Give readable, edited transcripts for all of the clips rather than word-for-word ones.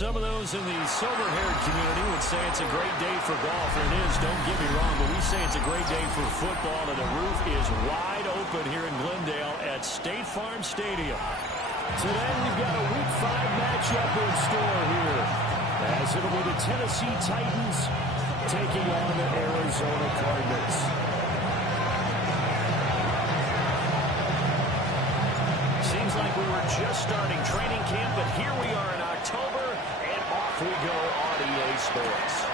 Some of those in the silver-haired community would say it's a great day for golf, and it is, don't get me wrong, but we say it's a great day for football, and the roof is wide open here in Glendale at State Farm Stadium. Today we've got a Week 5 matchup in store here, as it'll be the Tennessee Titans taking on the Arizona Cardinals. Seems like we were just starting training camp, but here we are in October, and off we go on EA Sports.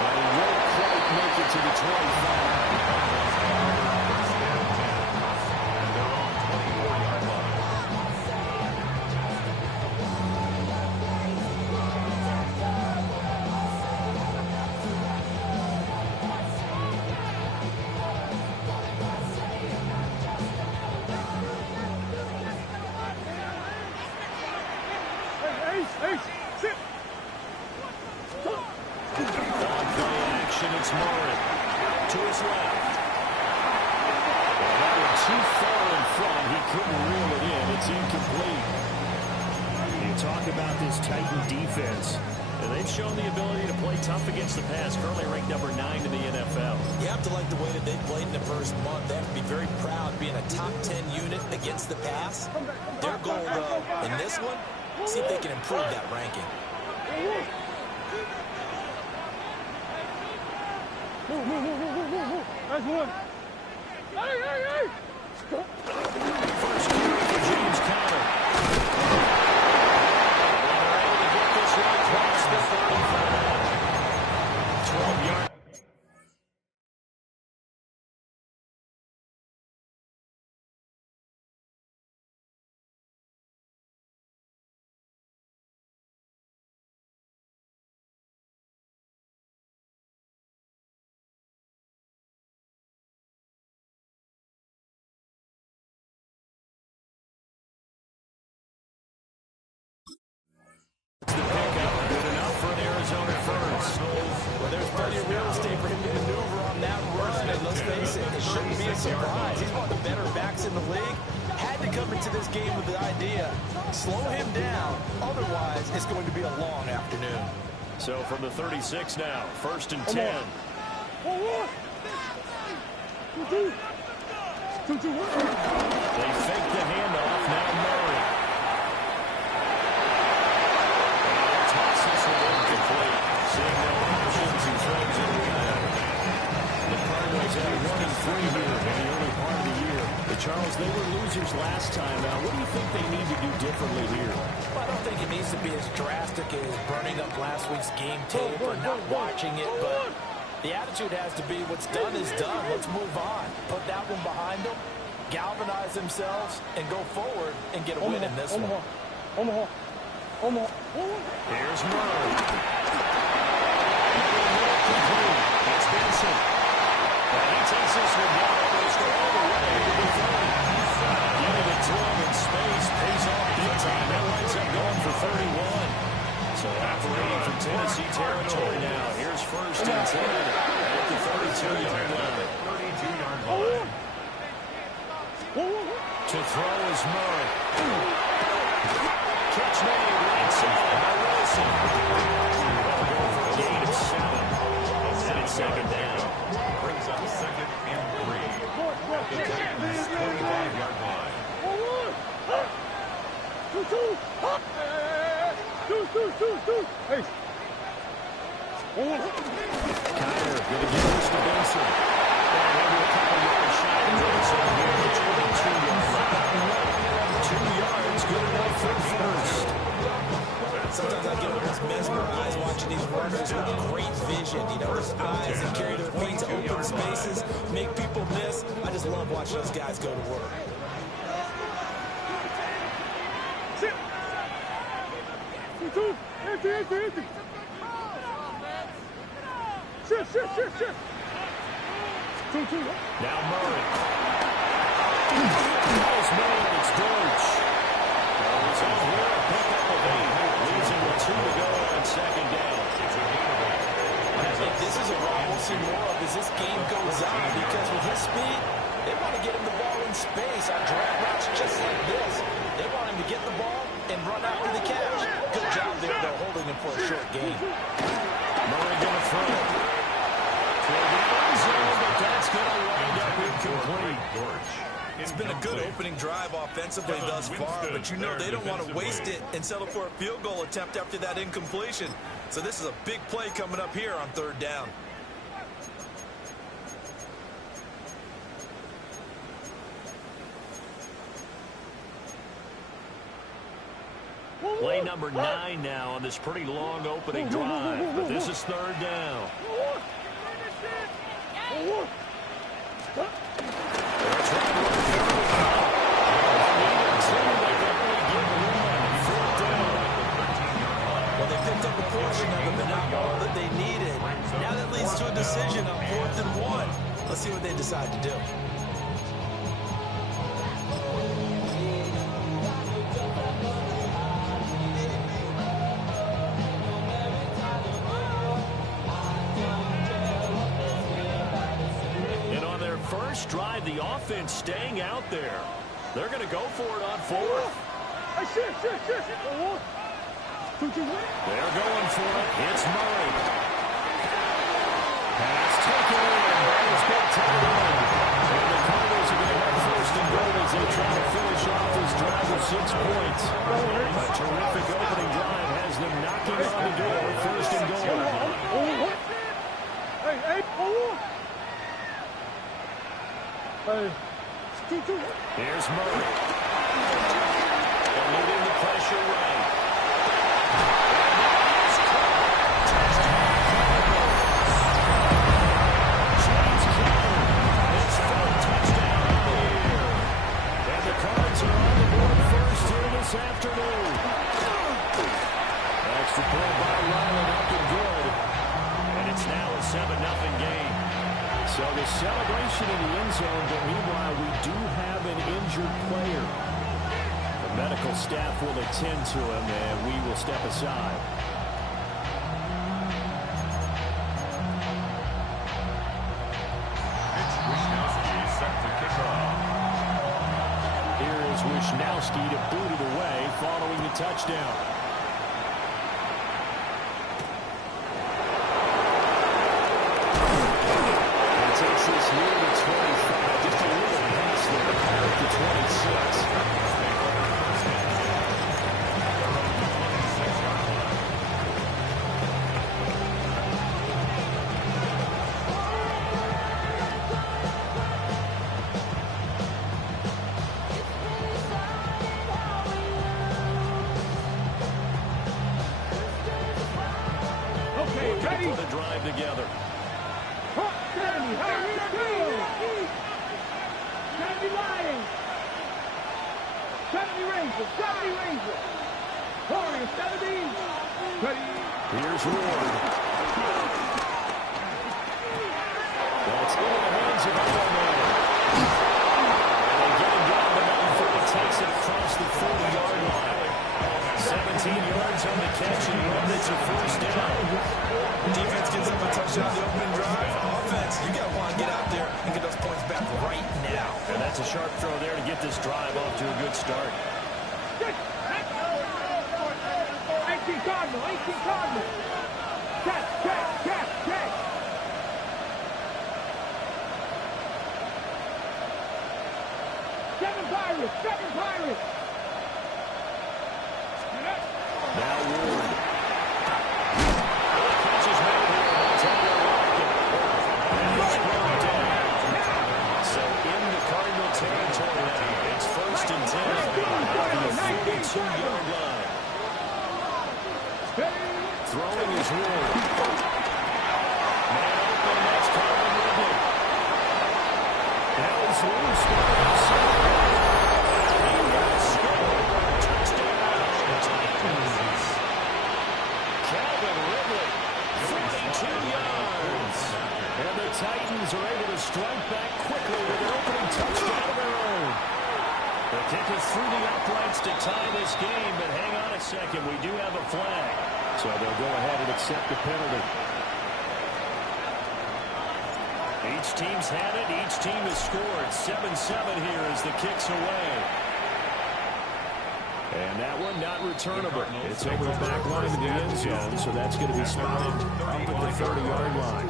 And he won't quite make it to the 25. It's Murray to his left. Well, that was too far in front. He couldn't reel it in. It's incomplete. You talk about this Titan defense. And they've shown the ability to play tough against the pass. Currently ranked number 9 in the NFL. You have to like the way that they played in the first month. They have to be very proud being a top 10 unit against the pass. Their goal, though, in this one, see if they can improve that ranking. That's one. Hey! First carry for James Conner. And they're able to get this one across the 35. 12-yard. The pickup, good enough for an Arizona first. Well, there's plenty of real estate for him to maneuver on that run, and let's face it, it shouldn't be a surprise. He's one of the better backs in the league. Had to come into this game with the idea, slow him down, otherwise it's going to be a long afternoon. So from the 36 now, 1st and 10. They fake the handoff, now Murray. Incomplete. Seeing no options, he throws it away. The Cardinals have 1-3 here in the early part of the year. But Charles, they were losers last time. Now, what do you think they need to do differently here? Well, I don't think it needs to be as drastic as burning up last week's game tape or not watching it, but the attitude has to be what's done is done. Let's move on. Put that one behind them, galvanize themselves, and go forward and get a win in this one. Here's Murray. It's Benson. And he takes this one down almost all the way to the 30. Giving it to him in space. Pays off big time. That winds up going for 31. So operating from Tennessee territory now. Here's 1st and 10 at the 32-yard line. 32-yard line. To throw is Murray. Catch made right side by Wilson. That'll go for a gain of 7. And it's 2nd down. Brings up 2nd and 3. At the Titans' 25-yard line. Hey. Kyler going to give this to Benson. And maybe a couple yards shy of Benson here. The 22-yard line. 2 yards, good enough for first. Sometimes I get almost mesmerized watching these runners with great vision. You know, their eyes and carry their feet to open spaces, make people miss. I just love watching those guys go to work. Empty. Shift. Now Murray. Nice man, it's Deutsch. It's off here, a pickup of 8. Leaves him with 2 to go on 2nd down. I think this is a run we'll see more of as this game goes on, because with his speed, They want to get him the ball in space on drag routes just like this. They want him to get the ball and run after the catch. Good job there, though, holding him for a short gain. Murray going to throw it. For the end zone, but that's going to wind up incomplete. It's been a good opening drive offensively thus far, but you know they don't want to waste it and settle for a field goal attempt after that incompletion. So this is a big play coming up here on 3rd down. Play number 9 now on this pretty long opening drive, but this is 3rd down. Well, they picked up a portion of it, but not all that they needed. Now that leads to a decision on 4th and 1. Let's see what they decide to do. First drive, the offense staying out there. They're going to go for it on 4th. They're going for it. It's Murray. Pass taken in. That is good tight end. And the Cardinals are going to have 1st and goal as they try to finish off this drive with 6 points. A terrific opening drive has them knocking on the door. 1st and goal. Here's Murray. Eluding the pressure right. James Conner. His 4th touchdown of the year. And the Cards are on the board first here this afternoon. Extra point by Ryland up and good. And it's now a 7-0 game. So the celebration in the end zone, but meanwhile we do have an injured player. The medical staff will attend to him, and we will step aside. It's Wisnowski set to kick off. Here is Wisnowski to boot it away following the touchdown. Takes this near the 25, just a little past the 26. Okay, ready for the drive together. 70 Lions. 70 Rangers. 70 Rangers. Warriors, 70. Ready. Here's Ward. That's in the hands of Alabama. And they get him down the mountain before he takes it across the 40-yard line. 17 yards on the catch, and it's a 1st down. Defense gives up a touchdown on the opening drive. Offense, you got to want to get out there and get those points back right now. And that's a sharp throw there to get this drive off to a good start. 18 Cardinals. 18 Cardinals. Catch. 7 Pirates. 7 Pirates. Now Ward. Catch is made here by Tyler Lockett. And he's brought down. So in the Cardinal territory now. It's 1st and 10 at the 42-yard line. Throwing is Ward. Man open, that's Calvin Ridley. Now he's loose. He will score. Touchdown. Calvin Ridley, 42 yards. And the Titans are able to strike back quickly with an opening touchdown of their own. The kick is through the uprights to tie this game, but hang on a second, we do have a flag. So they'll go ahead and accept the penalty. Each team's had it. Each team has scored. 7-7 here as the kick's away. And that one not returnable. It's over the back line of the end zone, so that's going to be spotted up at the 30-yard line.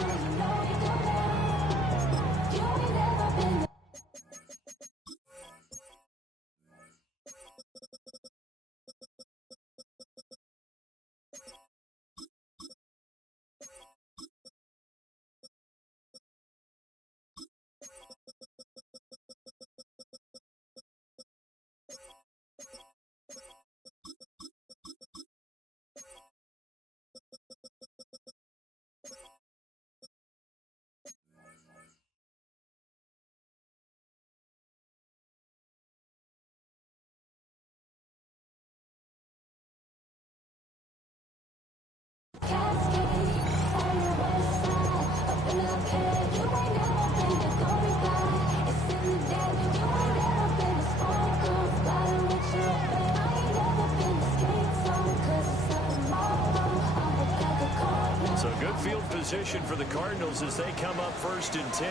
So good field position for the Cardinals as they come up 1st and 10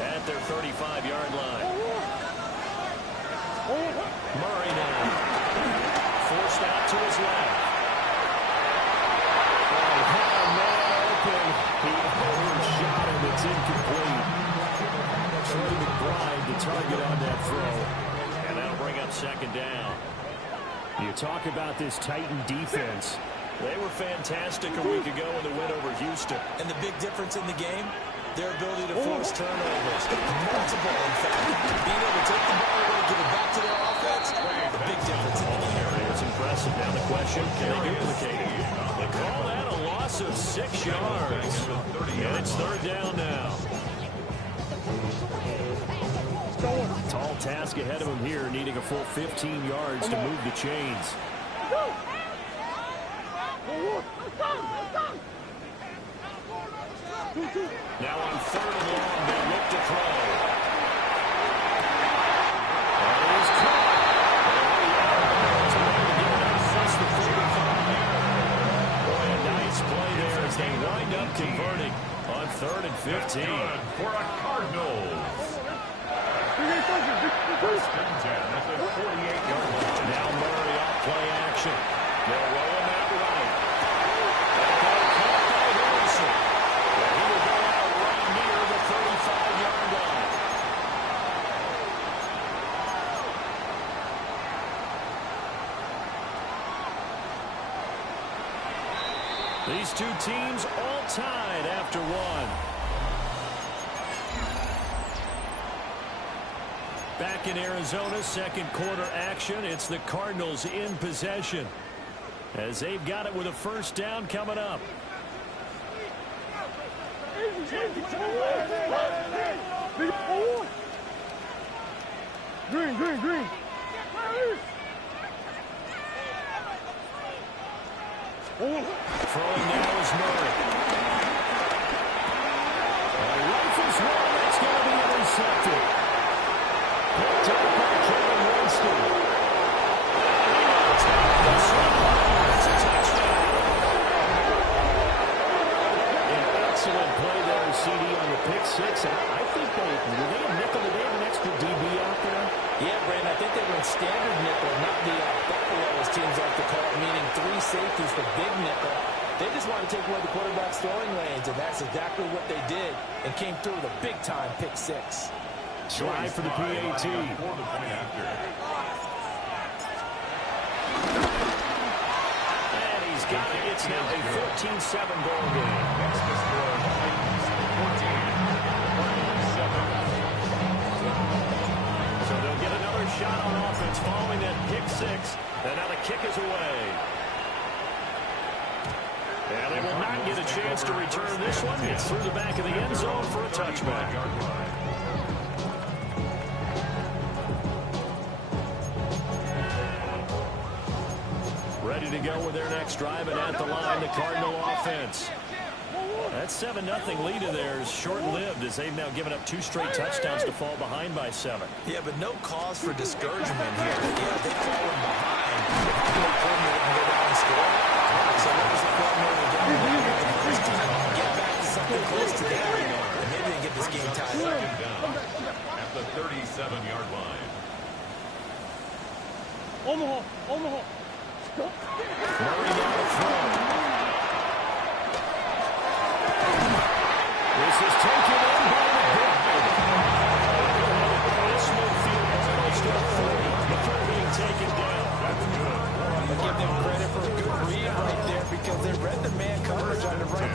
at their 35-yard line. Murray now. Forced out to his left. Oh, had a man open. He overshot him. It's incomplete. Troy McBride, the target on that throw. And that'll bring up 2nd down. You talk about this Titan defense. They were fantastic a week ago in the win over Houston. And the big difference in the game, their ability to force turnovers. Multiple, in fact. Being able to take the ball away, give it back to their offense, the big difference in the game. It's impressive. Now the question, can they duplicate it? They call that a loss of 6 yards. And it's 3rd down now. Tall task ahead of him here, needing a full 15 yards to move the chains. Now on 3rd and long, they look to throw. And he's caught. Boy, a nice play there as they wind up converting on 3rd and 15. Good for a Cardinals. 1st and 10 at the 48-yard line. Now Murray off play action. They'll roll him out right. He will go out right near the 35-yard line. These two teams all tied after one. Back in Arizona, 2nd quarter action. It's the Cardinals in possession as they've got it with a 1st down coming up. Green. Throwing now is Murray. Rifles one. That's going to be intercepted. Picked up by Kevin Winston. It's a touchdown. An excellent play there, CD, on the pick 6. And I think were they a nickel? Did they have an extra DB out there? Yeah, Brandon, I think they went standard nickel, not the buffalo, as teams like to call it, meaning 3 safeties for big nickel. They just wanted to take away the quarterback's throwing lanes, and that's exactly what they did, and came through with a big-time pick 6. Try for the PAT. And he's got it. It's now a 14-7 ball game. That's the score. 14-7. So they'll get another shot on offense following that pick 6. And now the kick is away. And they will not get a chance to return this one. It's through the back of the end zone for a touchback. Ready to go with their next drive, and at the line, the Cardinal offense. That 7-0 lead of theirs short-lived as they've now given up 2 straight touchdowns to fall behind by 7. Yeah, but no cause for discouragement here. Yeah, they've fallen behind. How can they coordinate and go down and score? So what was the coordinator doing? Get back to something close to that, and maybe they get this game tied.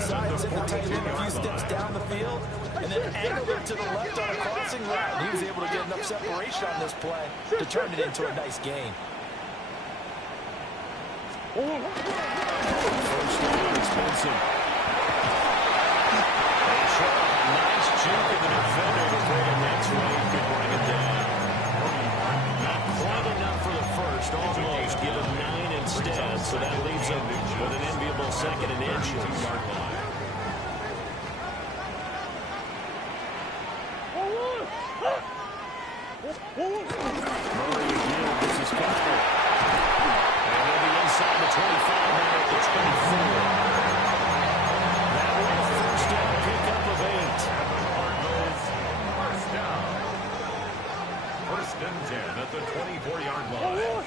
side, sent the tight end a few steps down the field, and then angled him to the left on a crossing route. He was able to get enough separation on this play to turn it into a nice gain. First down, expensive. They show a nice juke of the defender to create a next wave could bring it down. Not quite enough for the first, almost. Give him 9 instead, so that leaves him with an enviable 2nd and inches. Murray again, this is Cuthbert. And they'll be inside the 25, now at the 24. That will a first down pickup of 8. Cardinals, first down. First and 10 at the 24-yard line.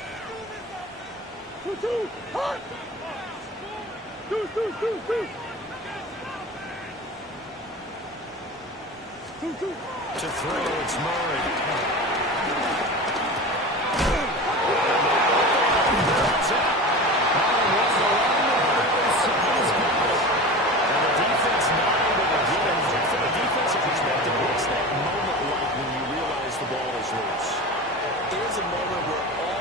Hot! To throw, it's Murray.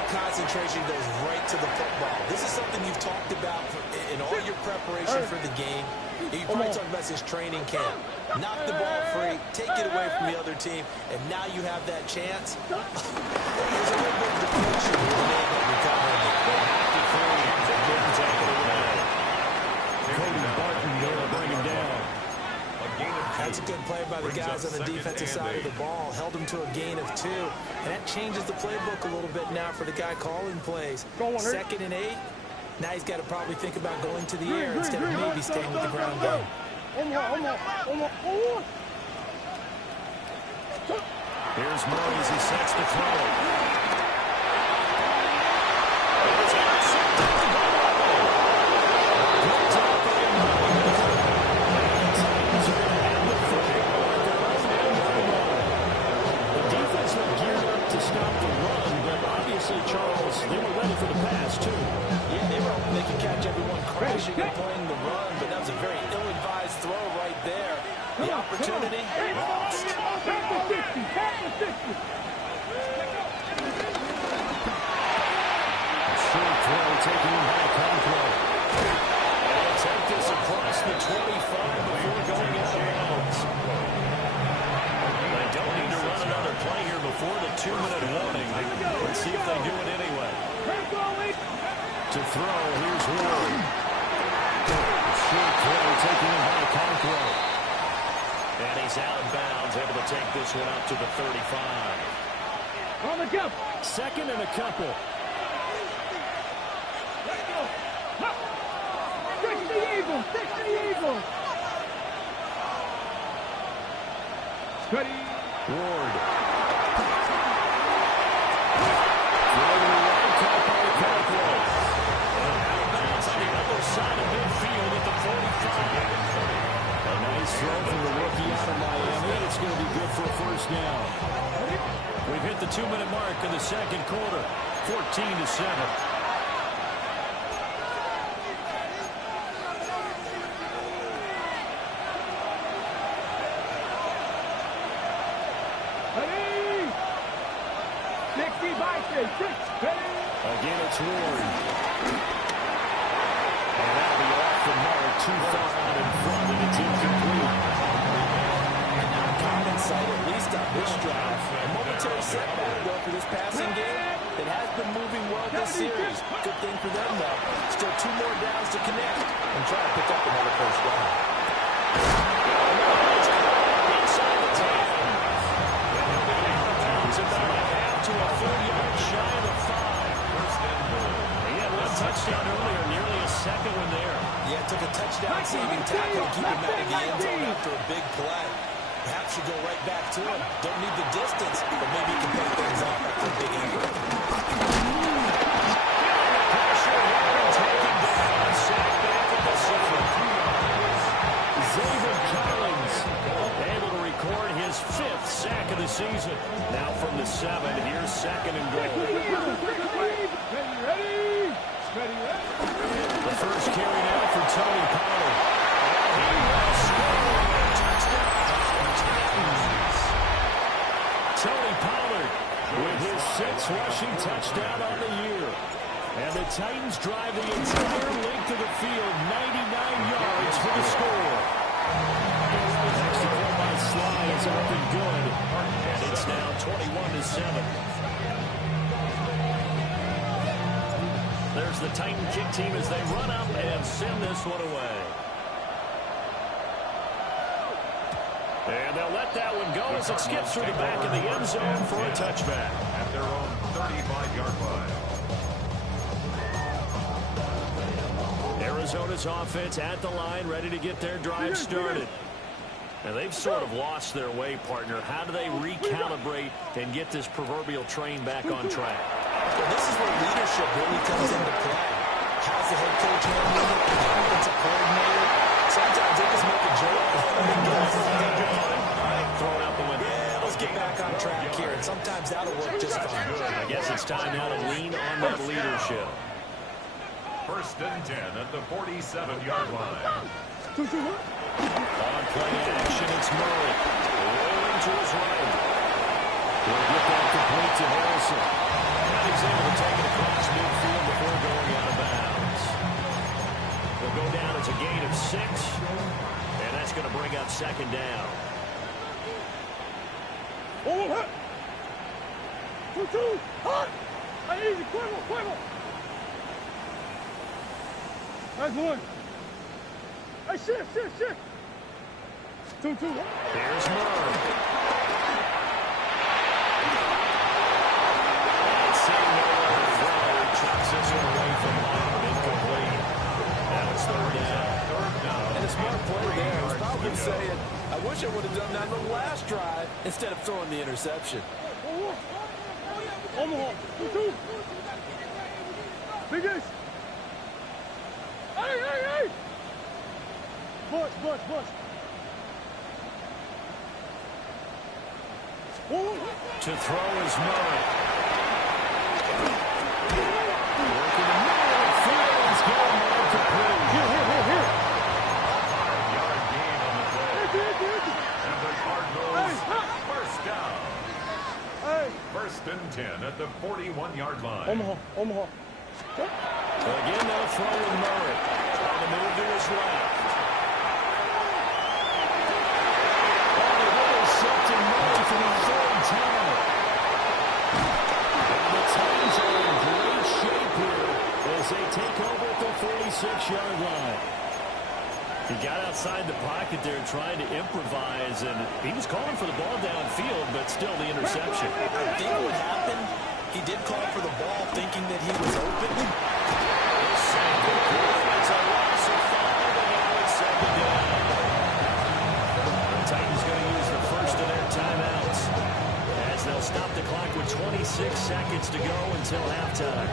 Concentration goes right to the football. This is something you've talked about in all your preparation for the game. You probably talked about this training camp. Knock the ball free, take it away from the other team, and now you have that chance. There's a little bit of deflection when they recover it. They have to throw it if they couldn't take it away. Cody Barton there to bring him down. That's a good play by the guys on the defensive side of the ball. Held him to a gain of 2. And that changes the playbook a little bit now for the guy calling plays. 2nd and 8. Now he's got to probably think about going to the air instead of maybe staying with the ground game. Here's Murray as he sets to throw. Charles, they were ready for the pass, too. Yeah, they could catch everyone crashing and playing the run, but that was a very ill-advised throw right there. The opportunity lost. Short throw, taking him by Conklin. They'll take this across the 25 before going out of bounds. They don't need to run another play here before the 2-minute warning. Let's see if they do it anyway. To throw, here's Ward. Short throw, taking him by Conklin. And he's out of bounds, able to take this one out to the 35. On the jump. 2nd and a couple. Fix the Eagles. Steady. Ward. Throwing the right, caught by Conklin. And out of bounds on the other side of midfield at the 45. A nice throw from the rookie out of Miami. It's going to be good for a first down. We've hit the 2-minute mark in the second quarter. 14-7. Again, it's Ward. And that'll be off the mark, too far out in front, and it's incomplete. And now common sight, at least on this drive. A momentary setback, though, for this passing game. It has been moving well this series. Good thing for them, though. Still 2 more downs to connect and try to pick up another first down. Inside the 10. It's about a half to a full yard shy of the 5. He had one touchdown earlier, nearly a second one there. Yeah, took a touchdown-saving tackle to keep him out of the end zone after a big play. Perhaps you go right back to him. Don't need the distance, but maybe you can pick things up after a big effort. Pressure here, taken down, sacked back at the 7. Xavier Collins able to record his 5th sack of the season. Now from the 7, here's 2nd and goal. Ready. The first carry now for Tony Pollard. He 6th rushing touchdown on the year. And the Titans drive the entire length of the field, 99 yards for the score. Next to go by Sly is up and good. And it's now 21-7. There's the Titan kick team as they run up and send this one away. And they'll let that one go as it skips through the back of the end zone for a touchback. At their own 35-yard line. Arizona's offense at the line, ready to get their drive started. And they've sort of lost their way, partner. How do they recalibrate and get this proverbial train back on track? Well, this is where leadership really comes into play. How's the head coach handling it? The offensive coordinator. Sometimes they just make a joke. Throwing out the window. Yeah, let's get back on track here. And sometimes that'll work just fine. I guess it's time now to lean on that leadership. 1st and 10 at the 47-yard line. On play action, it's Murray. Rolling to his right. He'll get that complete to Harrison. And he's able to take it across midfield before going out of bounds. He'll go down as a gain of 6. And that's going to bring up 2nd down. Oh, hit. 2-2. Hot. Easy. Quiver. That's one. Hey, shift. 2-2. Here's Murray. And seeing no other throw, chucks this one away from Long. Incomplete. Now it's 3rd down. And a smart play there. He's probably saying, I wish I would have done that on the last drive instead of throwing the interception. Omaha. 2-2. Biggest. Hey. Bush. To throw is Murray. Working the middle of the field. He's going incomplete. Here. 5-yard gain on the play. And the Cardinals, first down. Hey. 1st and 10 at the 41-yard line. Omaha. Again, they'll throw with Murray. Trying to move to his left. Oh, they really intercepted Murray for the 3rd time. And the Titans are in great shape here as they take over at the 46-yard line. He got outside the pocket there trying to improvise, and he was calling for the ball downfield, but still the interception. I think what happened, he did call for the ball thinking that he was open. It's a loss of 5, and now it's 2nd down. The Titans going to use the first of their timeouts as they'll stop the clock with 26 seconds to go until halftime.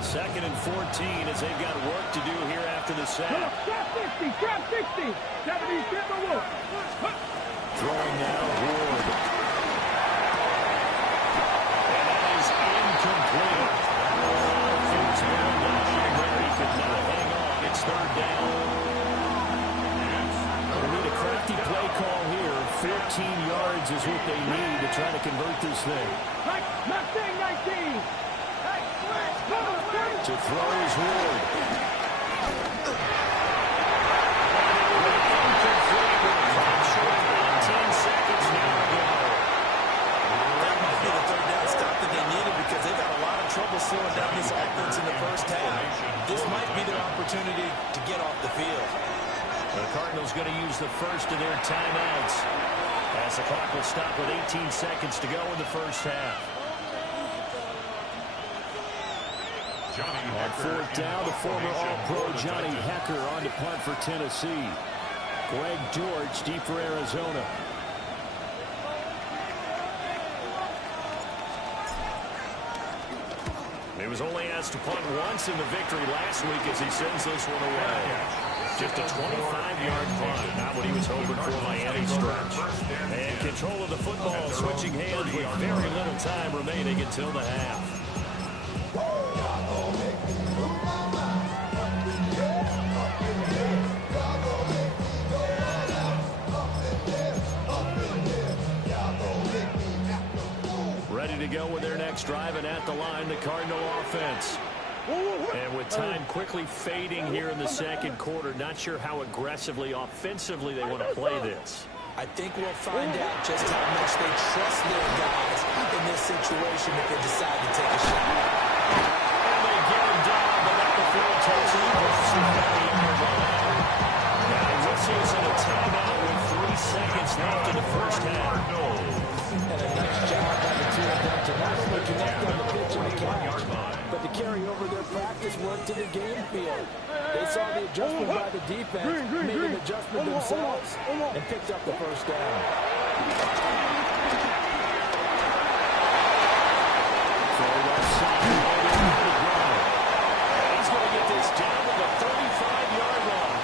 Second and 14 as they've got work to do here after the sack. Trap 60. Japanese get the look. Throwing now, Ward. And that is incomplete. Fields going down there. He could not hang on. It's 3rd down. They need a crafty play call here. 14 yards is what they need to try to convert this thing. Mustang 19. To throw is Ward. Slowing down this offense in the first half. This might be their opportunity to get off the field. The Cardinals going to use the first of their timeouts as the clock will stop with 18 seconds to go in the first half. On 4th down, the former All-Pro Johnny Hecker on to punt for Tennessee. Greg George deep for Arizona. He was only asked to punt once in the victory last week as he sends this one away. Just a 25-yard punt, not what he was hoping for by any stretch. And control of the football switching hands with very little time remaining until the half. to go with their next drive, and at the line, the Cardinal offense. And with time quickly fading here in the second quarter, not sure how aggressively, offensively they want to play this. I think we'll find out just how much they trust their guys in this situation if they decide to take a shot. And they get him down, but that before it takes him across the 30-yard line. Now, Russia's in a timeout with 3 seconds left in the first half. And a nice job by the two of them to not only connect on the pitch and the catch, but to carry over their practice work to the game field. They saw the adjustment by the defense, made an adjustment themselves, and picked up the first down. He's going to get this down to the 35-yard line.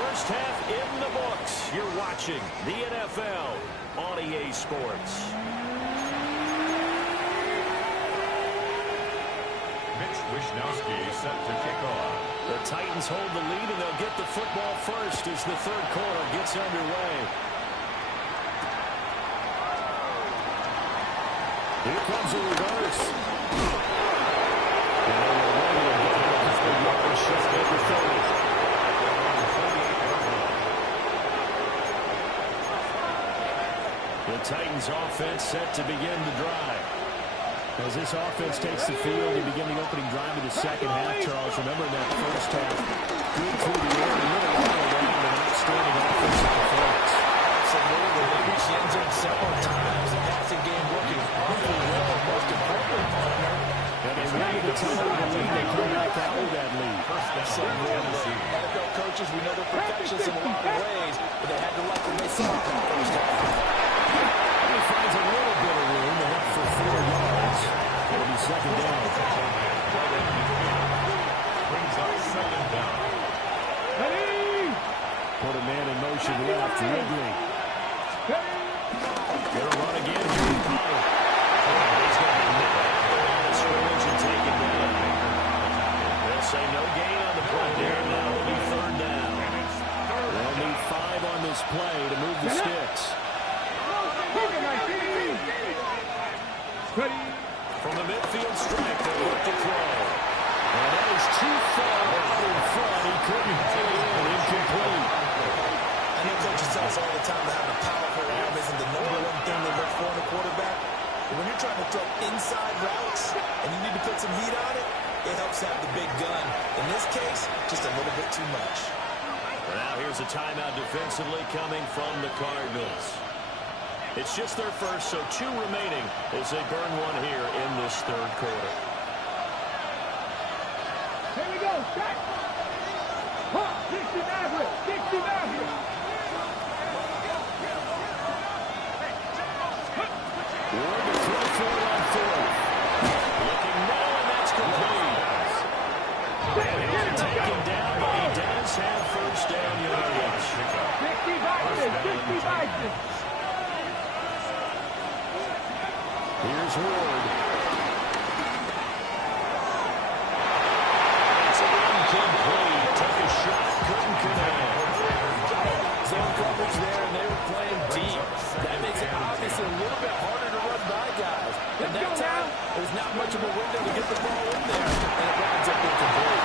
First half in the books. You're watching the NFL on EA Sports. Wishnowski set to kick off. The Titans hold the lead, and they'll get the football first as the third quarter gets underway. Here comes a reverse. And they will run it again as the yard shift over 30. The Titans offense set to begin the drive. As this offense takes the field, they begin the opening drive of the second half, Charles. Remember that first half, good through the air, really all around, an outstanding offensive performance. Absolutely. They reached the end zone several times. The passing game working awfully well. Most importantly, partner. And they were able to take the lead. They come back out with that lead. NFL coaches, we know they're perfectionists in a lot of ways, but they had to like what they saw in that first half. He finds a little bit of room to hit for 4 yards. It'll be second down. Brings up second down. Put a man in motion left. Ridley. They'll run again. He's going to hit the scrimmage and take it down. They'll say no gain on the play there. Now it'll be third down. They'll need 5 on this play to move the sticks. From the midfield stripe, they look to throw. And that is too far out in front. He couldn't get it in. Incomplete. I know coaches tell us all the time that having a powerful arm isn't the number one thing they look for in a quarterback. But when you're trying to throw inside routes and you need to put some heat on it, it helps have the big gun. In this case, just a little bit too much. Now here's a timeout defensively coming from the Cardinals. It's just their first, so 2 remaining as they burn one here in this third quarter. Here we go. Strike. 60 Maverick. 60 Maverick. Ward to throw for it on 4th. Looking now, and that's complete. And he'll take him down, but he does have first down yardage. 60 Vikings. 60 Vikings. Here's Ward. It's incomplete. Took a shot. Couldn't connect. Zone coverage there, and they were playing deep. That makes it obviously a little bit harder to run by guys. And that time, there's not much of a window to get the ball in there, and it winds up incomplete.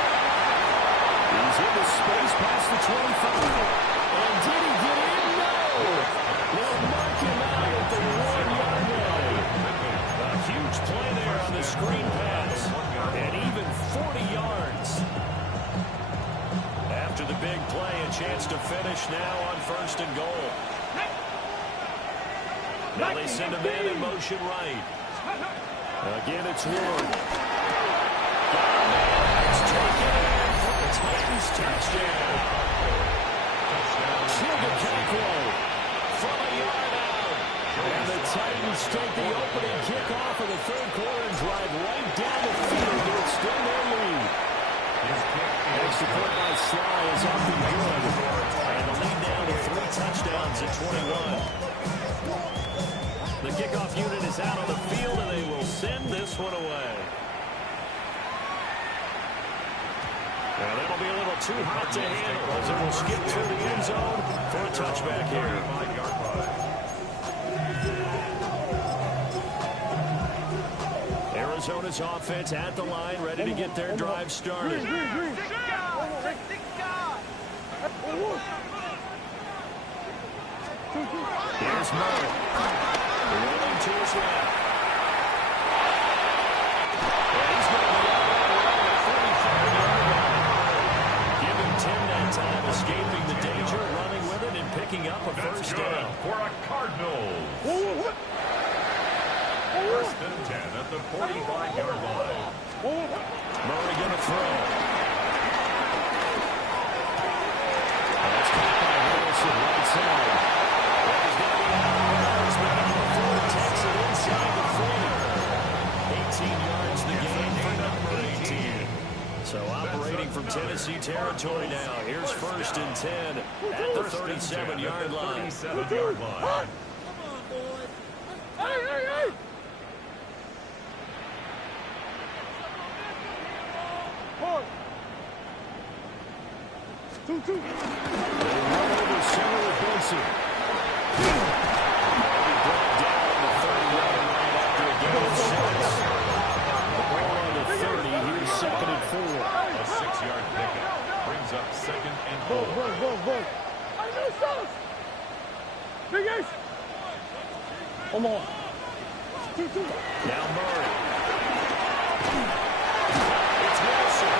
He's in the space past the 25. And did he get in? No! They'll mark him out at the 1-yard line. A huge play there on the screen pass. And even 40 yards. After the big play, a chance to finish now on 1st and goal. Now they send a man in motion right. Again, it's Ward. It's taken in for the Titans touchdown. Chigakakwe from a yard out. And the Titans take the opening kickoff of the third quarter and drive right down the field to extend their lead. Extra point by Sly is up and good. And the lead down to 3 touchdowns at 21. The kickoff unit is out on the field, and they will send this one away. Now, that'll be a little too hot to handle as it will skip through the end zone for a touchback here. Arizona's offense at the line, ready to get their drive started. Here's Murray. Rolling to his left. And he's going to be out around the 45-yard line. Give him 10 that time, escaping the danger, running with it, and picking up a first down. For a Cardinals. First and 10 at the 45-yard line. Murray going to throw. That's caught by Wilson, right side. That is going to be out of bounds, but not before it takes it inside the 40. 18 yards the game for number 18. So operating from Tennessee territory now. Here's first and 10 at the 37-yard line. 37-yard line. Hey! 2-2. They run over center with Benson. He brought down on the 30-yard line after a gain of 6. The ball on the 30. Here's second and 4. A 6-yard pickup brings up second and 4. Go. I know sauce. Big Ace. Come on. 2-2. Now Murray. It's Wilson.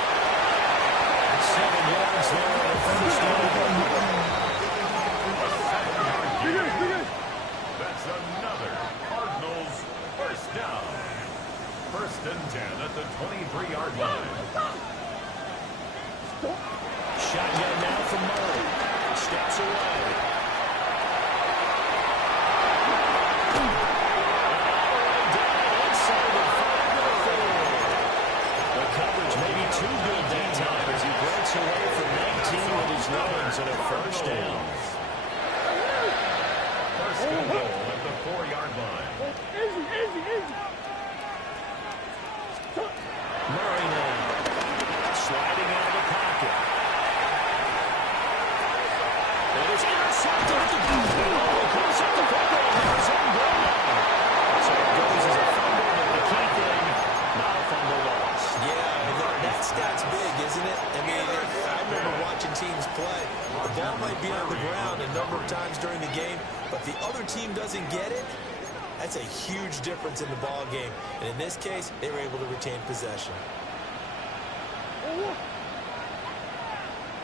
7 yards there on the first down. Big Ace. That's another Cardinals first down. First and 10 at the 23-yard line. Shotgun now from Murray. Steps away. The coverage may be too good that time as he breaks away from 19 with his runs and a first down. First and goal at the 4-yard line. Easy. Murray now. Sliding out of the pocket. It is intercepted. Oh, it goes up the football. There's on goal line. So it goes as a fumble, but the key thing, not a fumble loss. Yeah, that stat's big, isn't it? I mean, I remember watching teams play. The ball might be on the ground a number of times during the game, but the other team doesn't get it. That's a huge difference in the ball game. And in this case, they were able to retain possession.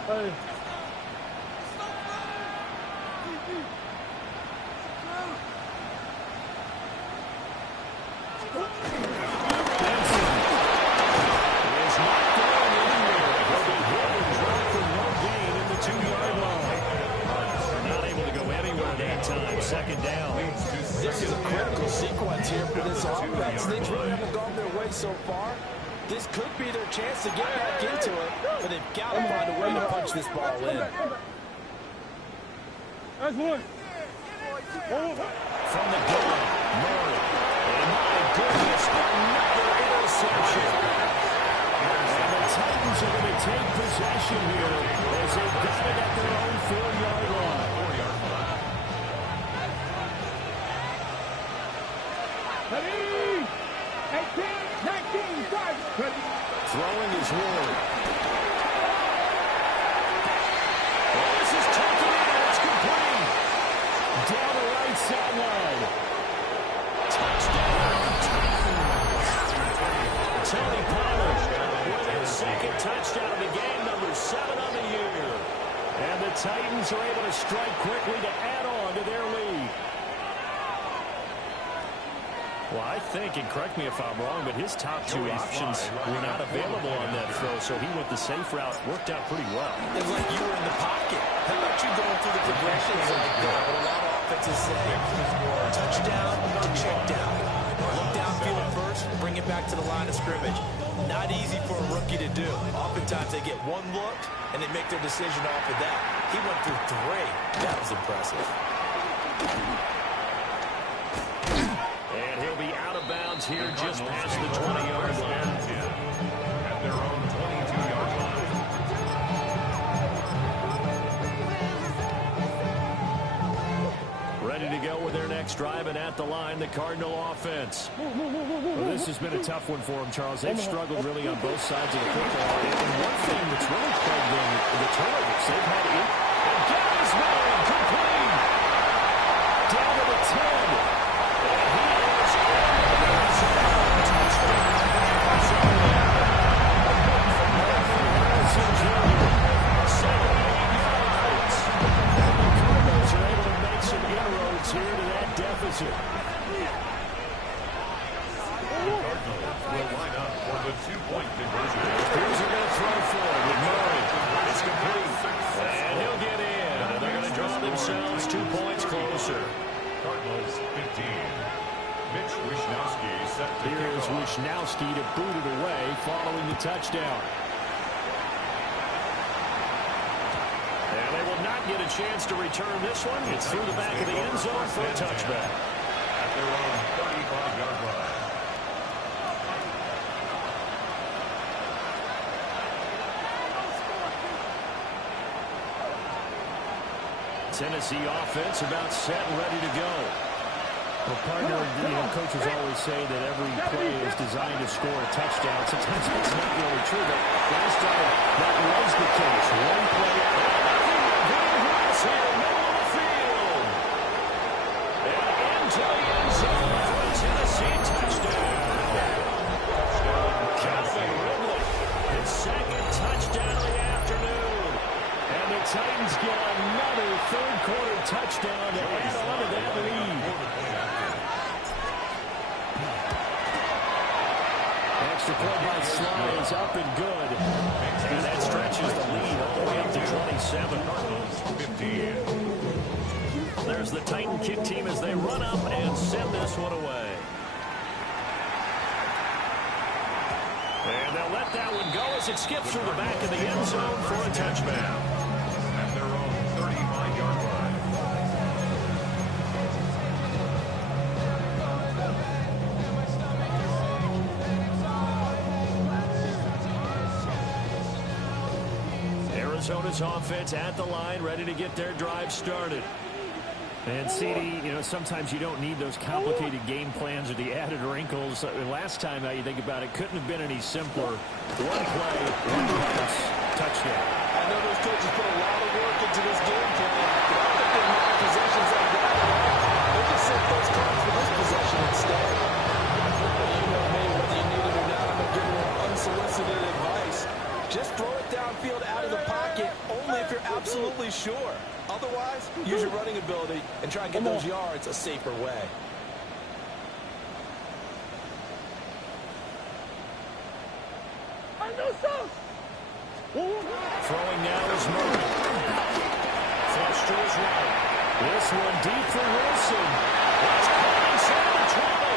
Hey. Second down. This is a critical sequence here for this offense. Things really haven't gone their way so far. This could be their chance to get back into it, but they've got to find a way to punch this ball in. That's one. From the gun, Murray. And my goodness, another interception. And the Titans are going to take possession here as they've got it at their own 4-yard line. Ready? 18, 19, 5. Throwing is Ward. Oh, this is taken in. It's complete. Down the right sideline. Touchdown. Tony Pollard with his second touchdown of the game, number 7 on the year. And the Titans are able to strike quickly to add on to their lead. Well, I think, and correct me if I'm wrong, but his top 2 options were not available on that throw, so he went the safe route. Worked out pretty well. It was like you were in the pocket. How about you going through the progressions like that? What a lot of offenses say. Touchdown to check down. Look downfield first, bring it back to the line of scrimmage. Not easy for a rookie to do. Oftentimes they get one look, and they make their decision off of that. He went through 3. That was impressive. And he'll be out of bounds here just past the 20-yard line. At their own 22-yard line. Ready to go with their next driving at the line, the Cardinal offense. Well, this has been a tough one for them, Charles. They've struggled really on both sides of the football. And one thing that's really plagued them, the turnovers. They've had it. And Gary's made complete. Down to the 10. And he is Harrison Jr. 78 yards. And the Cardinals are able to make some inroads here to that deficit. Will line up for the two-point conversion. Here's are going to throw for it with Murray. It's complete. And he'll get in. And they're going to draw themselves 2 points closer. Cardinals 15. Mitch Wishnowsky set to kick Here's off. Wishnowsky to boot it away following the touchdown. And they will not get a chance to return this one. It's through the back of the end zone for a touchback. At their own 35-yard line. Tennessee offense about set and ready to go. Well, partner, coaches always say that every play is designed to score a touchdown. Sometimes that's not really true, but last time that was the case. One play, here, middle of the field. And into the end zone for a Tennessee touchdown. Calvin Ridley, his second touchdown of the afternoon. And the Titans get another third-quarter touchdown to add on to that lead. Extra point by Sly is up and good. And that stretches the lead all the way up to 27. 15. There's the Titan kick team as they run up and send this one away. And they'll let that one go as it skips through the back of the end zone for a touchdown. At their own 35-yard line. Arizona's offense at the line, ready to get their drive started. And CD, sometimes you don't need those complicated game plans or the added wrinkles. Last time, now you think about it, couldn't have been any simpler. One play, one pass, touchdown. I know those coaches put a lot of work into this game plan, but I don't think they mind possessions like that. They just set those cards for this possession instead. You know me, whether you need it or not, I'm going to give you unsolicited advice. Just throw it downfield out of the pocket only if you're absolutely sure. Otherwise, use your running ability and try and get those yards a safer way. Throwing now is Murray. Flush to his right. This one deep for Wilson. It's caught inside the 20.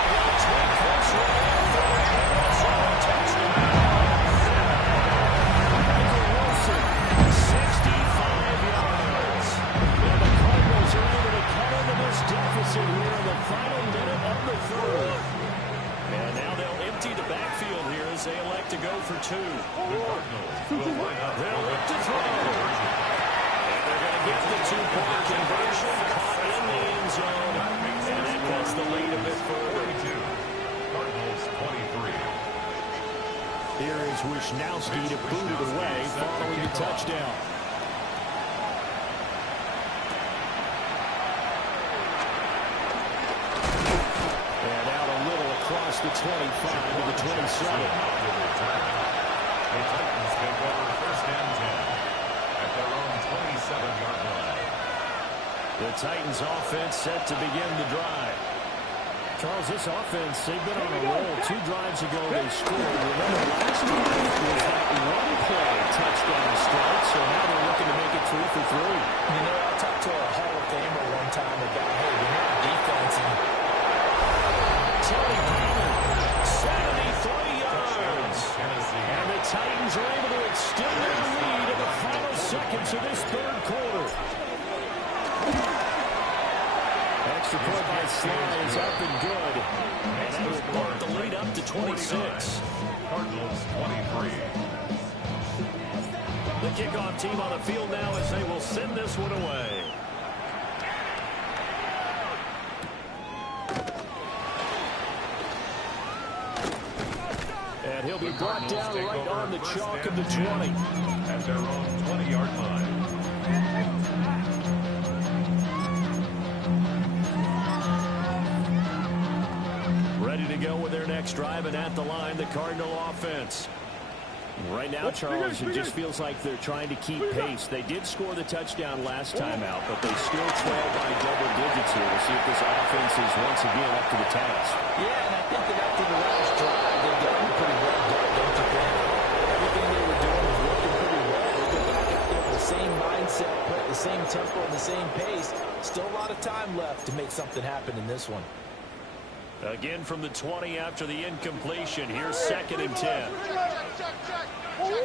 And he'll take this one in for the Arizona touchdown. Michael Wilson, 65 yards. And the Cardinals are able to cut into this deficit here in the final minute of the third. And now they'll empty the backfield here as they elect to go for two. Will line up They'll for the look to throw. two-point conversion. And they're going to get the two-point conversion caught in the end zone. And that cuts the lead a bit further. 42. Cardinals 23. Here is Wishnowsky to boot it away following the touchdown. And out a little across the 25 to the 27. The Titans take over first and 10 at their own 27-yard line. The Titans offense set to begin the drive. Charles, this offense, they've been on a roll. 2 drives ago they scored. Remember, last time was that one play touchdown start, so now they're looking to make it 3 for 3. I talked to a Hall of Famer one time about, hey, when you're on defense and Tony Palmer, 73 yards. Tennessee. And the Titans are able to extend their lead in the final seconds of this third quarter. Extra point by Sly is up and good. And that will bump the lead up to 26. Cardinals 23. The kickoff team on the field now as they will send this one away. And he'll be brought down right on the chalk of the 20. At their own 20-yard line. Ready to go with their next drive, and at the line, the Cardinal offense. Right now, Charles, it just feels like they're trying to keep pace. They did score the touchdown last time out, but they still trail by double digits here. We'll see if this offense is once again up to the task. Yeah, and I think that after the last drive, they got them pretty well done, don't you think? Everything they were doing was working pretty well. They got back out there with the same mindset, the same tempo, and the same pace. Still a lot of time left to make something happen in this one. Again from the 20 after the incompletion. Here's 2nd and 10. Check. They'll give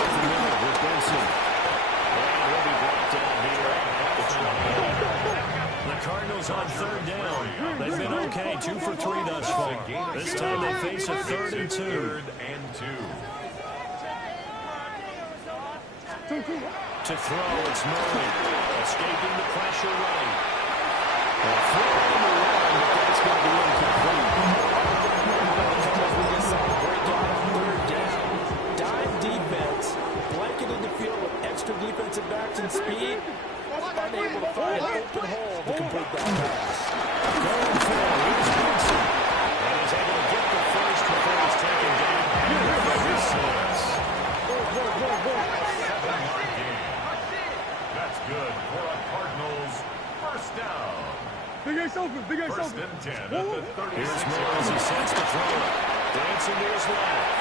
up the middle with Benson. And he'll be brought down here at the 20. The Cardinals on 3rd down. They've been okay, 2 for 3 thus far. This time they face a 3rd and 2. 3rd and 2. To throw, it's Murray. Escaping the pressure right. Throw on the run, but that's going to be incomplete. We just saw a breakout on 3rd down. Dime defense, blanketed the field with extra defensive backs and speed. Unable to find an open hole to complete that pass. Going for it, here's Benson. And he's able to get the first before he's taken down. That's good for a Cardinals first down. Big Ace open. 1st and 10 at the 36. Here's Moore as he sets the throw. Dancing to his left.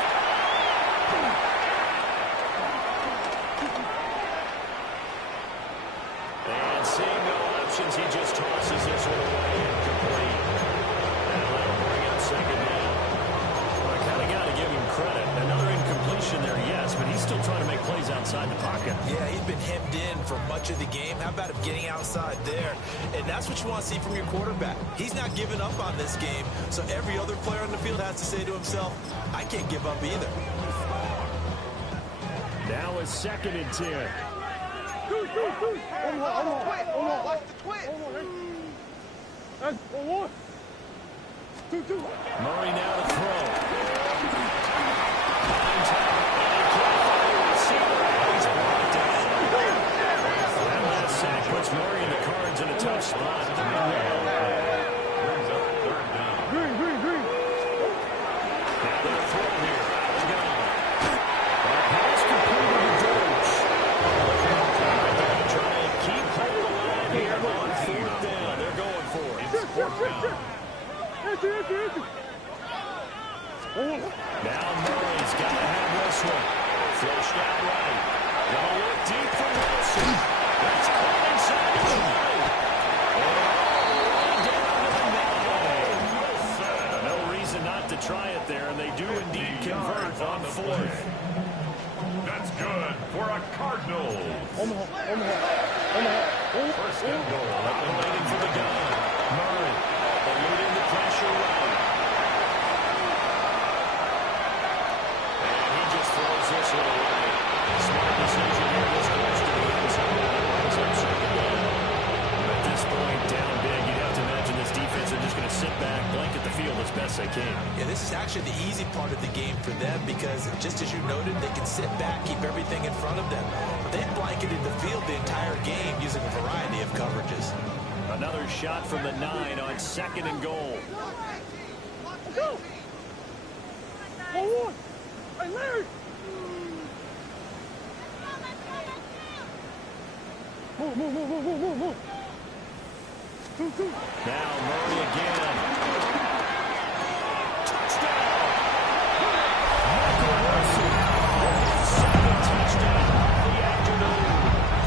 And seeing no options, he just tosses this one away incomplete. And that'll bring up 2nd down. Well, I kind of got to give him credit. Another incompletion there, yes, but he's still trying to make plays outside the pocket. Yeah, he's been hemmed in for much of the game. How about him getting outside there? And that's what you want to see from your quarterback. He's not giving up on this game, so every other player on the field has to say to himself, I can't give up either. Now it's 2nd and 10. Watch the twist. That's 1. 2. Murray now to throw. That last sack puts Murray in the cards in a tough spot. Brings up 3rd down. Green. Now they'll throw here. Pass completed to George. Try and keep hold of the line here on 4th down. They're going for it. It's 4th down. Now Murray's got to have this one. Flushed out right. Gonna look deep for Wilson. That's caught inside the 20. No reason not to try it there, and they do indeed convert on 4th. That's good for a Cardinal. First and goal. Waiting for the gun. Murray eluding the pressure right. And he just throws this one away. Smart decision here. This goes to the end zone. Brings up 2nd down. At this point, down big, you'd have to imagine this defense are just going to sit back, blanket the field as best they can. Yeah, this is actually the easy part of the game for them because, just as you noted, they can sit back, keep everything in front of them. They've blanketed the field the entire game using a variety of coverages. Another shot from the 9 on 2nd and goal. Go. 1. Hey, Larry. Move. 2. Now Murray again. Touchdown! Michael Wilson. 2nd touchdown of the afternoon.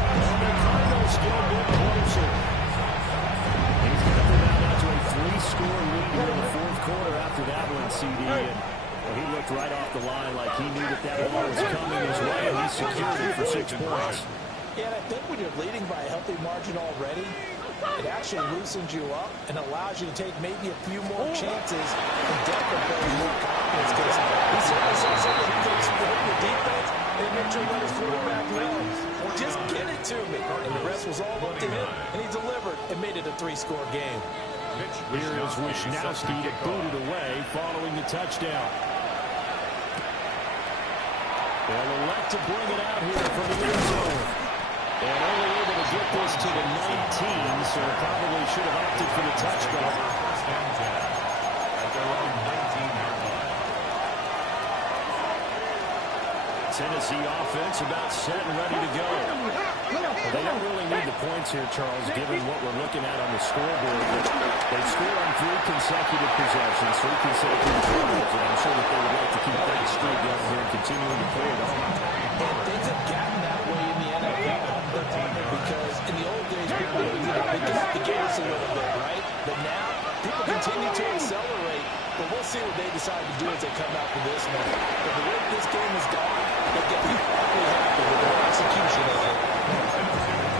And the Cardinals get a bit closer. He's got them out to a 3-score lead here in the 4th quarter after that one, CD. And well, he looked right off the line like he knew that ball was coming his way, and he secured it for 6 points. Yeah, and I think when you're leading by a healthy margin already, it actually loosens you up and allows you to take maybe a few more chances and definitely build more confidence because he certainly saw something he could exploit the defense and make sure let his quarterback know. Just get it to me. And the rest was all up to him, and he delivered and made it a 3-score game. Here is Wisnowski to boot it away following the touchdown. They'll elect to bring it out here from the end zone. And only able to get this to the 19, so probably should have opted for the touchdown. First and 10 at their own 19-yard line. Tennessee offense about set and ready to go. Well, they don't really need the points here, Charles, given what we're looking at on the scoreboard. They scored on 3 consecutive possessions, 3 consecutive drives, and I'm sure that they would like to keep that streak going here and continuing to play it on. And things have gotten that way in the NFL because in the old days, people would the gas a little bit, right? But now, people continue to accelerate, but we'll see what they decide to do as they come out for this one. But the way this game has gone, they get me awfully happy with their execution of it.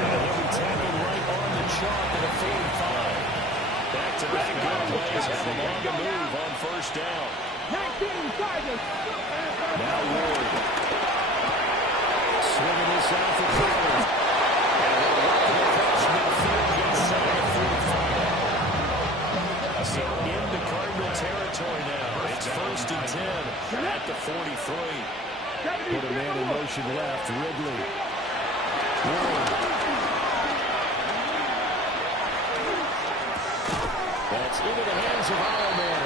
He'll be tackled right on the chalk at a 45. Back-to-back good plays have him on the move on first down. 19 Tigers. Now Ward. Swinging this out for Curry. And they're working across midfield inside the 45. So into Cardinal territory now. It's first and 10 at the 43. Put a man in motion left. Ridley. Ward. That's into the hands of Ironman.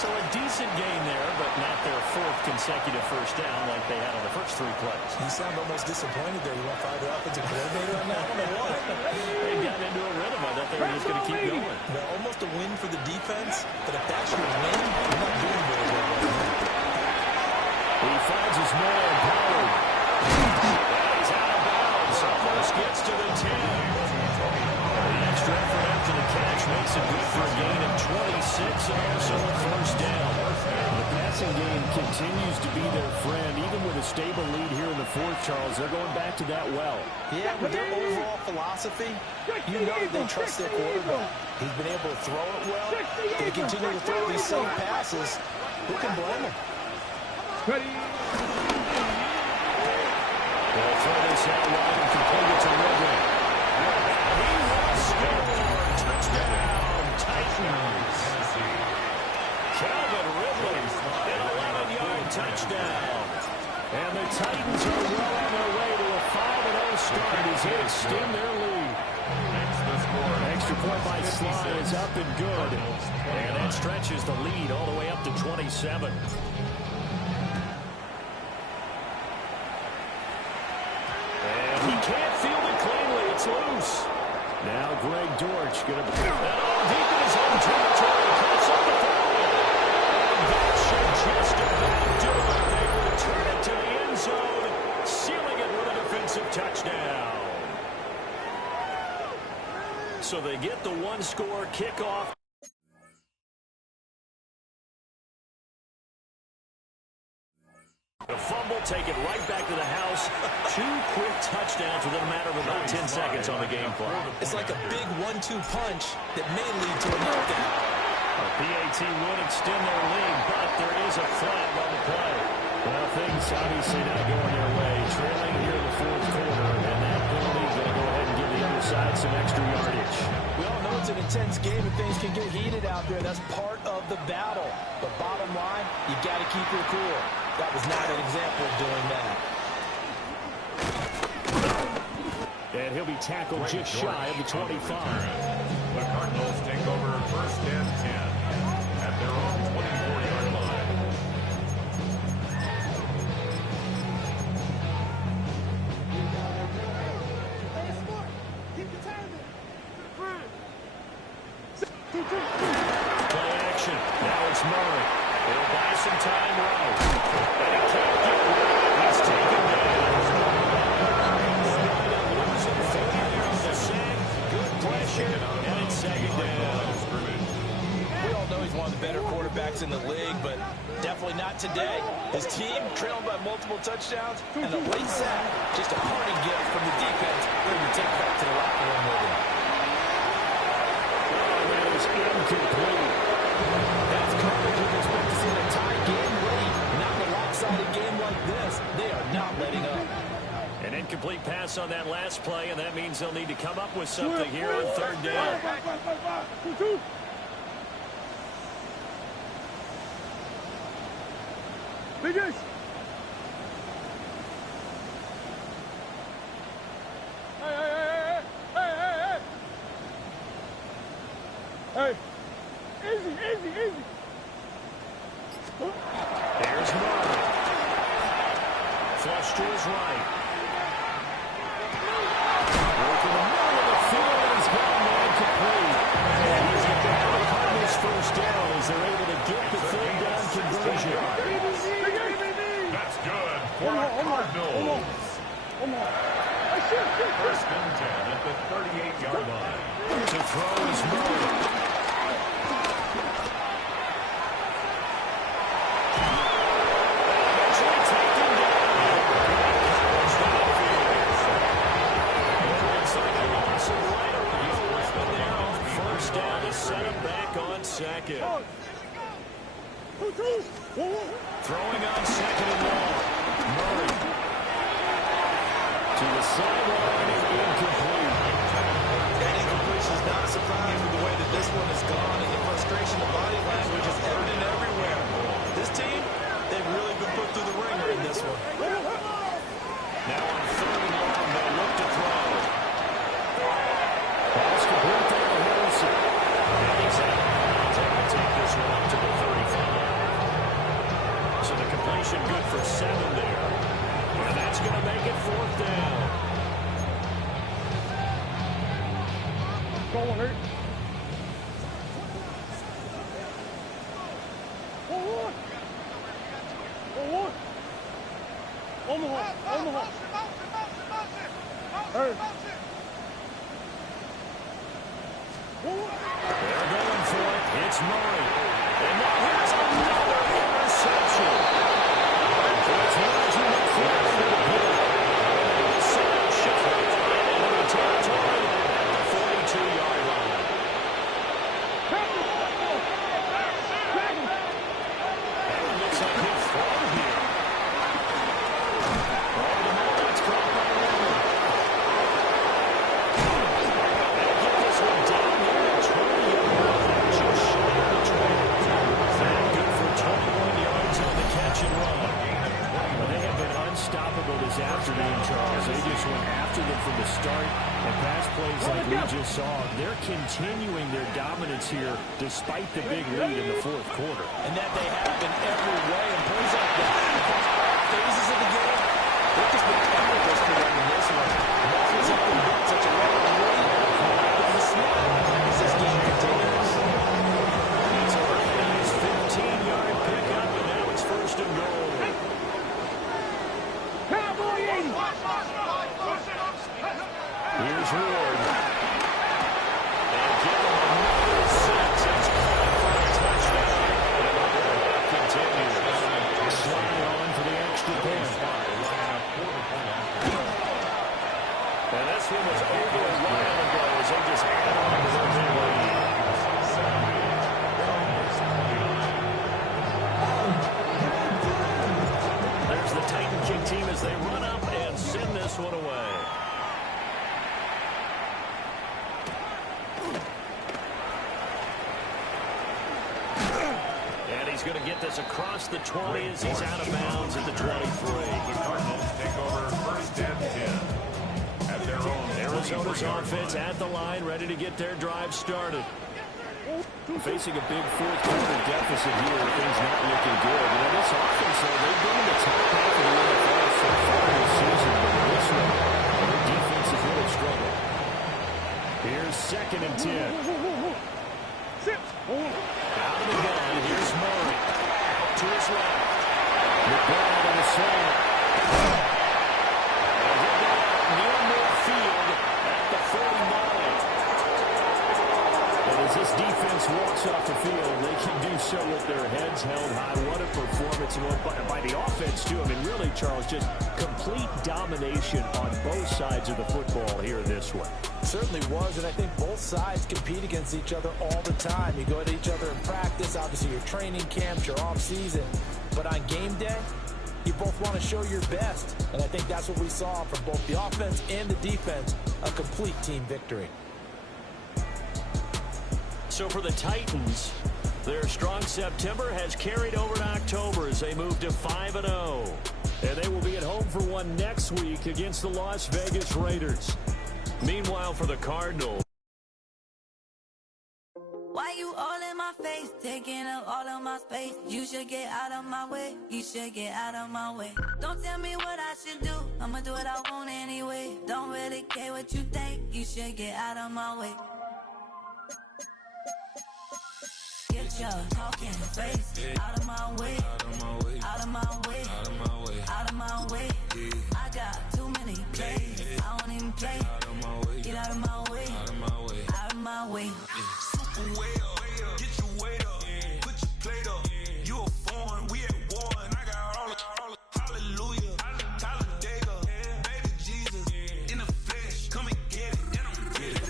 So a decent gain there, but not their 4th consecutive first down like they had on the first 3 plays. You sound almost disappointed there. You want to fire the offensive coordinator on that one or what? They got into a rhythm. I thought they were just going to keep going. Well, almost a win for the defense, but if that's your win, you're not doing very well right now. He finds his man, Pollard. He's out of bounds. Almost gets to the 10. The extra effort after the catch makes it good for a gain of 26 and also a first down. The passing game continues to be their friend. Even with a stable lead here in the 4th, Charles, they're going back to that well. Yeah, with their overall philosophy, you know that they trust their quarterback. He's been able to throw it well. They continue to throw these safe passes. Who can blame him? Ready. They'll throw this out wide and complete it to Ridley. He will score. Touchdown, Titans. Calvin Ridley, an 11-yard touchdown. And the Titans are well on their way to a 5-0 start as they extend their lead. Extra point by Sly is up and good. And that stretches the lead all the way up to 27. He can't field it cleanly. It's loose. Now Greg Dortch going to put it all deep in his own territory. Cuts up the ball. And that should just about do it. They return it to the end zone, sealing it with a defensive touchdown. So they get the 1-score kickoff. The fumble, take it right back to the house. 2 quick touchdowns within a matter of about 10 seconds on the game clock. It's like a big 1-2 punch that may lead to a knockdown. A PAT would extend their lead, but there is a flag on the play. Well, things obviously not going their way. Trailing here in the 4th quarter, and that penalty is going to go ahead and give the other side some extra yardage. We all know it's an intense game and things can get heated out there. That's part of the battle. But bottom line, you got to keep your cool. That was not an example of doing that. And he'll be tackled just shy of the 25. The Cardinals take over first and 10 at their own 24-yard line. Play action. Now it's Murray. They'll buy some time right. And he can't get rid. He's taken down. Losing 40 there on the sack. Good pressure. And it's second down. We all know he's one of the better quarterbacks in the league, but definitely not today. His team trailing by multiple touchdowns and a late sack. Just a parting gift from the defense for him to take back to the locker room with him. That is incomplete. That's coverage we expect to see in a tie game late. Not in a lopsided game like this. They are not letting up. And Incomplete pass on that last play, and that means they'll need to come up with something here on third down. Biggest. Hey, easy. There's Murray. Flush to his right. Working the middle of the field, and he's got a man complete. And he's got the Cardinals first down as they're able to get the third down conversion. That's good for the Cardinals. First and 10 at the 38-yard line. To throw is Murray. Second. Throwing on second and long. Murray. To the sideline and incomplete. That incompletion is not a surprise with the way that this one has gone, and the frustration, the body language is evident everywhere. This team, they've really been put through the ringer in this one. Now on third and long, they'll look to throw. Pass complete there to Harrison. And he's out. Take this one up to the 35. So the completion good for 7 there. And that's going to make it fourth down. Go on, hurt. Omaha. Hurt. They're going for it. It's Murray. And now here's another interception. It's Reggie McFly for the goal. Sam Shepard into the territory at the 42-yard line. And it looks like he'll throw here. Over the middle, it's caught by Leonard. They'll get this one down here at 20 yards. Just shy of the 20. That good for 21 yards on the catch and run. Well, they have been unstoppable this afternoon, Charles. They just went after them from the start. And pass plays like we just saw, they're continuing their dominance here despite the big lead in the fourth quarter. And that they have in every way, and plays like that across all phases of the game. They've just been effortless for them in this one. And that's what's helping build such a long lead on the snap as this game continues. It's a really nice 15-yard pickup, and now it's first and goal. Cowboy 80. Here's Ward. And give him another 6. It's caught for a touchdown. Continues. Slide on for the extra point. And this one was over a while ago as they just add on to their big lead. There's the Titan King team as they run up and send this one away. And he's going to get this across the 20 as he's out of bounds at the 23. The Cardinals take over first and 10 at their own Arizona's offense at the line, ready to get their drive started. Facing a big fourth quarter deficit here, things not looking good. You know, this offense, though, they've been in the top half of the NFL so far this season, but this one, their defense has really struggled. Here's second and 10. Out of the gun, here's Murray. To his left. McBride on the slant. And he'll get out near midfield at the 49. And as this defense walks off the field, they can do so with their heads held high. What a performance by the offense, too. I mean, really, Charles, just complete domination on both sides of the football here in this one. Certainly was, and I think both sides compete against each other all the time. You go at each other in practice, obviously your training camps, your off season, but on game day, you both want to show your best. And I think that's what we saw from both the offense and the defense, a complete team victory. So for the Titans, their strong September has carried over to October as they move to 5-0. And they will be at home for one next week against the Las Vegas Raiders. Meanwhile, for the Cardinals. Why you all in my face, taking up all of my space? You should get out of my way, you should get out of my way. Don't tell me what I should do, I'ma do what I want anyway. Don't really care what you think, you should get out of my way. Get your talking face out of my way, out of my way, out of my way, out of my way, out of my way. I got too many plays, I don't even play. Out of my way, get out of my way, out of my way, out of my way. Super way up, get your weight up, put your plate up. You a foreign, we at war, and I got all the hallelujah, Talladega, baby Jesus, in the flesh, come and get it, and I'm get it.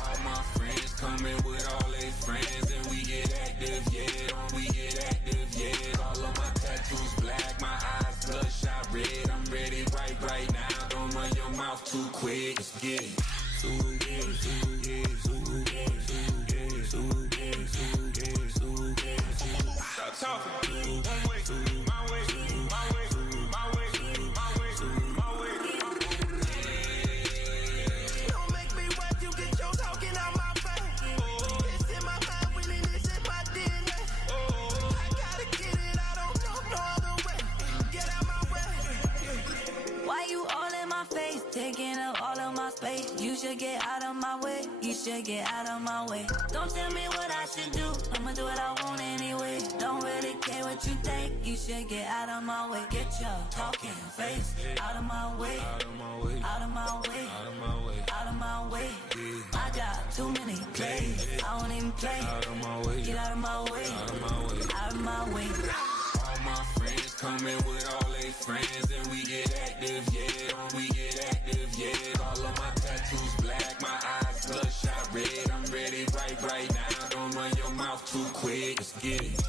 All my friends coming with all their friends, and we get active, yeah, we get active, yeah. All of my tattoos black, my eyes bloodshot red. I'm ready right now. Don't run your mouth too quick. Let's get it. Stop talking. One way, my way, my way, my way, my way, my way. Don't make me watch you get your talking out my face. It's in my mind, winning this in my DNA. I gotta get it, I don't know no other way. Get out my way. Why you all in my face, taking up all of my space? You should get out of my way, you should get out of my way. Don't tell me what I should do, I'ma do what I want anyway. Don't really care what you think, you should get out of my way. Get your talking face out of my way, out of my way, out of my way, out of my way, out of my way. I got too many plays, I don't even play. Out of my way, get out of my way, out of my way, out of my way. All my friends coming with all their friends, and we get active, yeah, we get active, yeah. All of my tattoos black, my eyes bloodshot red. I'm ready right now. Don't run your mouth too quick. Let's get it.